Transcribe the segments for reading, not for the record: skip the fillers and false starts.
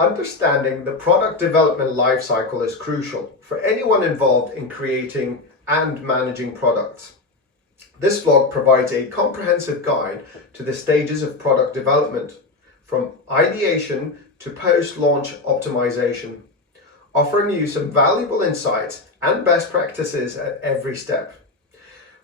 Understanding the product development lifecycle is crucial for anyone involved in creating and managing products. This vlog provides a comprehensive guide to the stages of product development, from ideation to post-launch optimization, offering you some valuable insights and best practices at every step.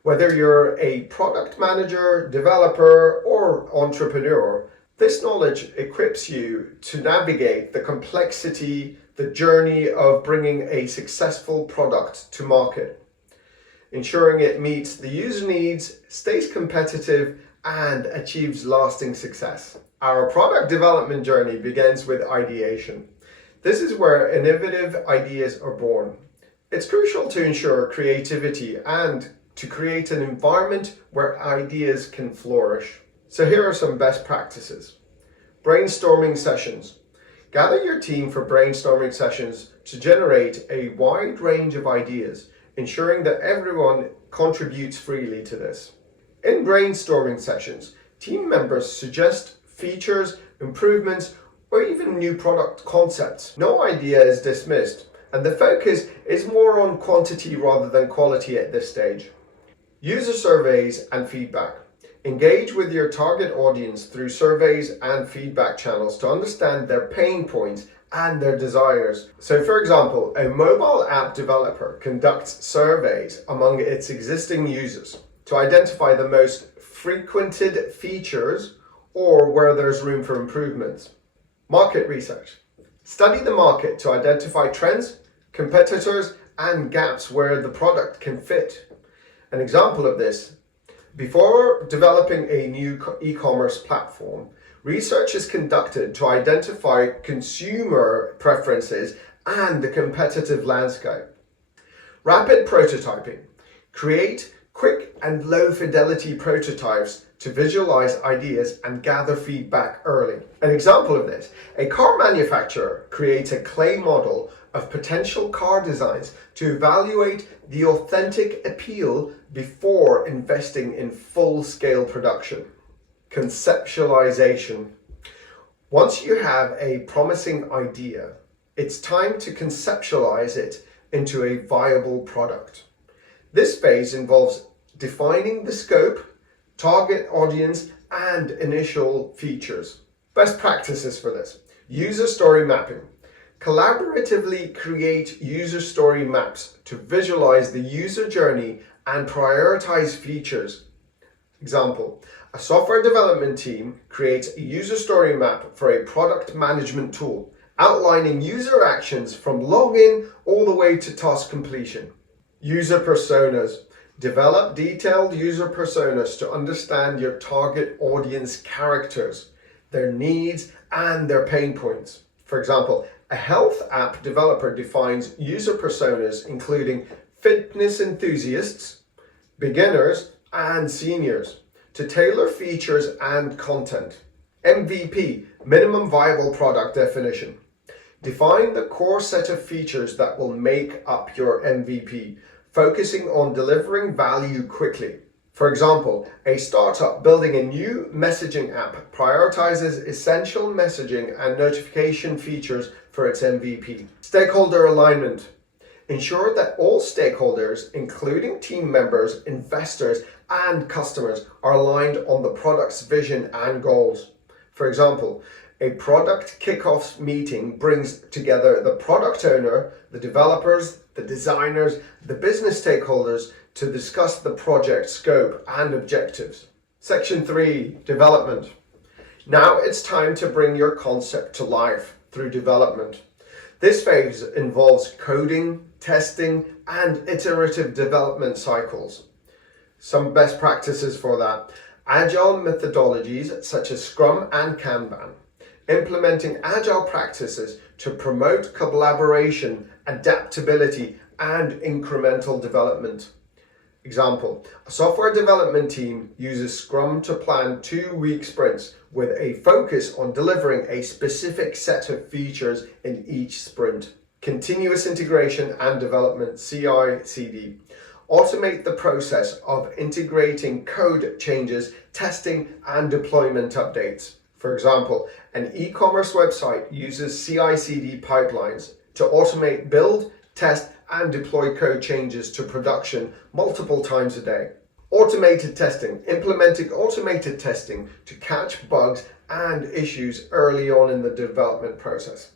Whether you're a product manager, developer, or entrepreneur, this knowledge equips you to navigate the complexity, the journey of bringing a successful product to market, ensuring it meets the user needs, stays competitive, and achieves lasting success. Our product development journey begins with ideation. This is where innovative ideas are born. It's crucial to ensure creativity and to create an environment where ideas can flourish. So here are some best practices. Brainstorming sessions. Gather your team for brainstorming sessions to generate a wide range of ideas, ensuring that everyone contributes freely to this. In brainstorming sessions, team members suggest features, improvements, or even new product concepts. No idea is dismissed, and the focus is more on quantity rather than quality at this stage. User surveys and feedback. Engage with your target audience through surveys and feedback channels to understand their pain points and their desires. So for example, a mobile app developer conducts surveys among its existing users to identify the most frequented features or where there's room for improvements. Market research. Study the market to identify trends, competitors, and gaps where the product can fit. An example of this: before developing a new e-commerce platform, research is conducted to identify consumer preferences and the competitive landscape. Rapid prototyping. Create quick and low fidelity prototypes to visualize ideas and gather feedback early. An example of this: a car manufacturer creates a clay model of potential car designs to evaluate the authentic appeal before investing in full-scale production. Conceptualization. Once you have a promising idea, it's time to conceptualize it into a viable product. This phase involves defining the scope, target audience, and initial features. Best practices for this: user story mapping. Collaboratively create user story maps to visualize the user journey and prioritize features. Example: a software development team creates a user story map for a product management tool, outlining user actions from login all the way to task completion. User personas. Develop detailed user personas to understand your target audience characters, their needs, and their pain points. For example, a health app developer defines user personas including fitness enthusiasts, beginners, and seniors to tailor features and content. MVP, minimum viable product definition. Define the core set of features that will make up your MVP, focusing on delivering value quickly. For example, a startup building a new messaging app prioritizes essential messaging and notification features for its MVP. Stakeholder alignment. Ensure that all stakeholders, including team members, investors, and customers, are aligned on the product's vision and goals. For example, a product kickoff meeting brings together the product owner, the developers, the designers, the business stakeholders to discuss the project scope and objectives. Section 3, development. Now it's time to bring your concept to life through development. This phase involves coding, testing, and iterative development cycles. Some best practices for that: agile methodologies such as Scrum and Kanban. Implementing agile practices to promote collaboration, adaptability, and incremental development. Example: a software development team uses Scrum to plan 2-week sprints with a focus on delivering a specific set of features in each sprint. Continuous integration and development, CI/CD. Automate the process of integrating code changes, testing, and deployment updates. For example, an e-commerce website uses CI/CD pipelines to automate build, test, and deploy code changes to production multiple times a day. Automated testing, implementing automated testing to catch bugs and issues early on in the development process.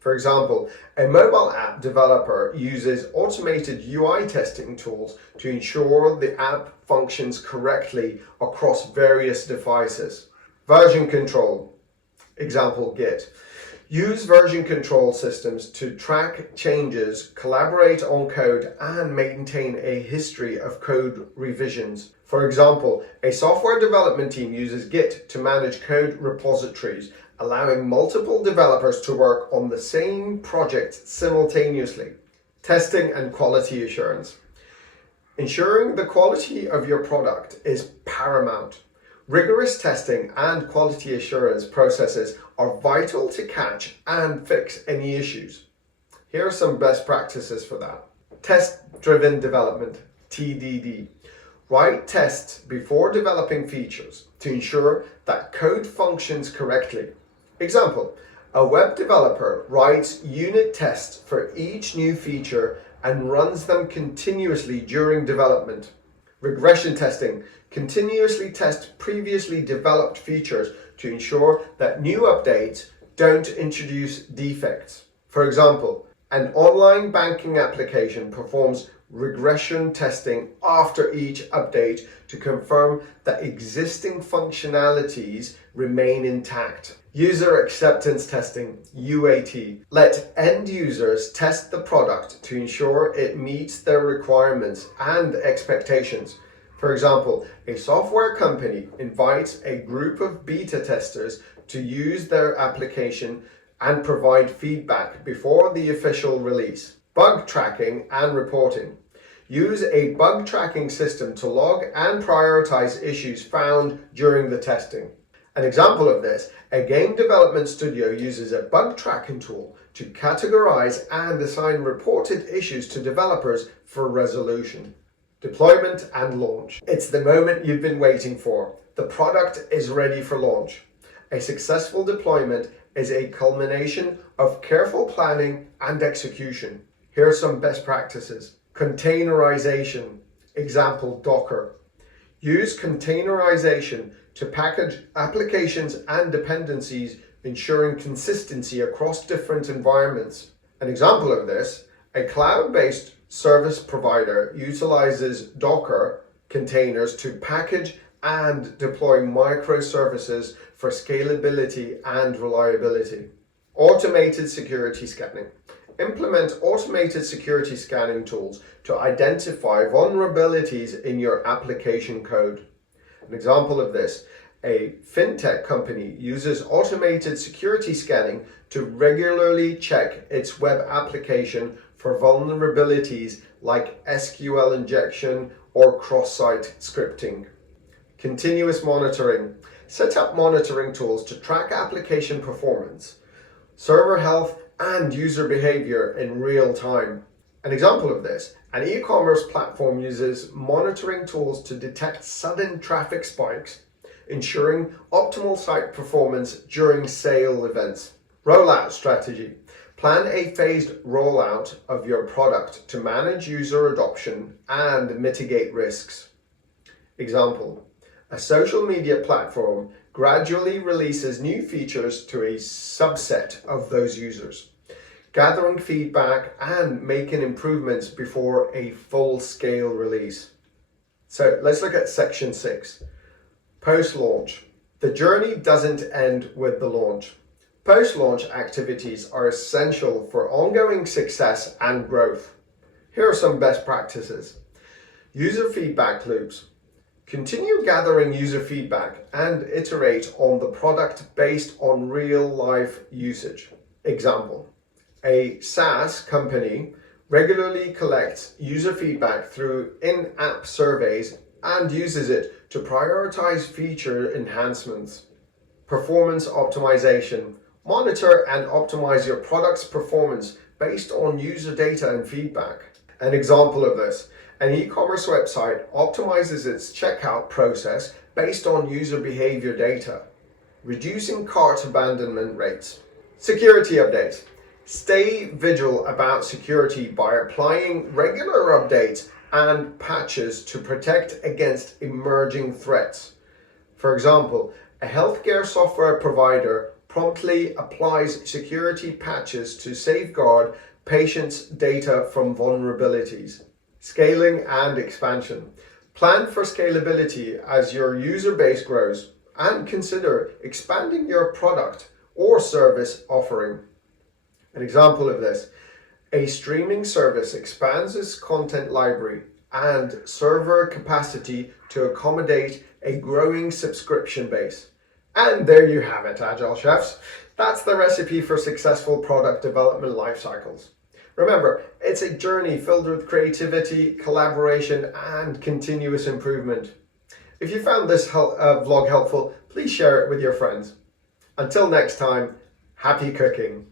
For example, a mobile app developer uses automated UI testing tools to ensure the app functions correctly across various devices. Version control, example Git. Use version control systems to track changes, collaborate on code, and maintain a history of code revisions. For example, a software development team uses Git to manage code repositories, allowing multiple developers to work on the same project simultaneously. Testing and quality assurance. Ensuring the quality of your product is paramount. Rigorous testing and quality assurance processes are vital to catch and fix any issues. Here are some best practices for that. Test-driven development, TDD. Write tests before developing features to ensure that code functions correctly. Example, a web developer writes unit tests for each new feature and runs them continuously during development. Regression testing. Continuously test previously developed features to ensure that new updates don't introduce defects. For example, an online banking application performs regression testing after each update to confirm that existing functionalities remain intact. User acceptance testing, UAT. Let end users test the product to ensure it meets their requirements and expectations. For example, a software company invites a group of beta testers to use their application and provide feedback before the official release. Bug tracking and reporting. Use a bug tracking system to log and prioritize issues found during the testing. An example of this, a game development studio uses a bug tracking tool to categorize and assign reported issues to developers for resolution. Deployment and launch. It's the moment you've been waiting for. The product is ready for launch. A successful deployment is a culmination of careful planning and execution. Here are some best practices. Containerization, example Docker. Use containerization to package applications and dependencies, ensuring consistency across different environments. An example of this, a cloud-based service provider utilizes Docker containers to package and deploy microservices for scalability and reliability. Automated security scanning. Implement automated security scanning tools to identify vulnerabilities in your application code. An example of this, a fintech company uses automated security scanning to regularly check its web application for vulnerabilities like SQL injection or cross-site scripting. Continuous monitoring. Set up monitoring tools to track application performance, server health, and user behavior in real time. An example of this, an e-commerce platform uses monitoring tools to detect sudden traffic spikes, ensuring optimal site performance during sale events. Rollout strategy. Plan a phased rollout of your product to manage user adoption and mitigate risks. Example, a social media platform gradually releases new features to a subset of those users, gathering feedback and making improvements before a full-scale release. So let's look at section 6. Post-launch. The journey doesn't end with the launch. Post-launch activities are essential for ongoing success and growth. Here are some best practices. User feedback loops. Continue gathering user feedback and iterate on the product based on real-life usage. Example, a SaaS company regularly collects user feedback through in-app surveys and uses it to prioritize feature enhancements. Performance optimization. Monitor and optimize your product's performance based on user data and feedback. An example of this, an e-commerce website optimizes its checkout process based on user behavior data. reducing cart abandonment rates. Security updates. Stay vigilant about security by applying regular updates and patches to protect against emerging threats. For example, a healthcare software provider promptly applies security patches to safeguard patients' data from vulnerabilities. Scaling and expansion. Plan for scalability as your user base grows and consider expanding your product or service offering. An example of this, a streaming service expands its content library and server capacity to accommodate a growing subscription base. And there you have it, Agile Chefs. That's the recipe for successful product development life cycles. Remember, it's a journey filled with creativity, collaboration, and continuous improvement. If you found this vlog helpful, please share it with your friends. Until next time, happy cooking.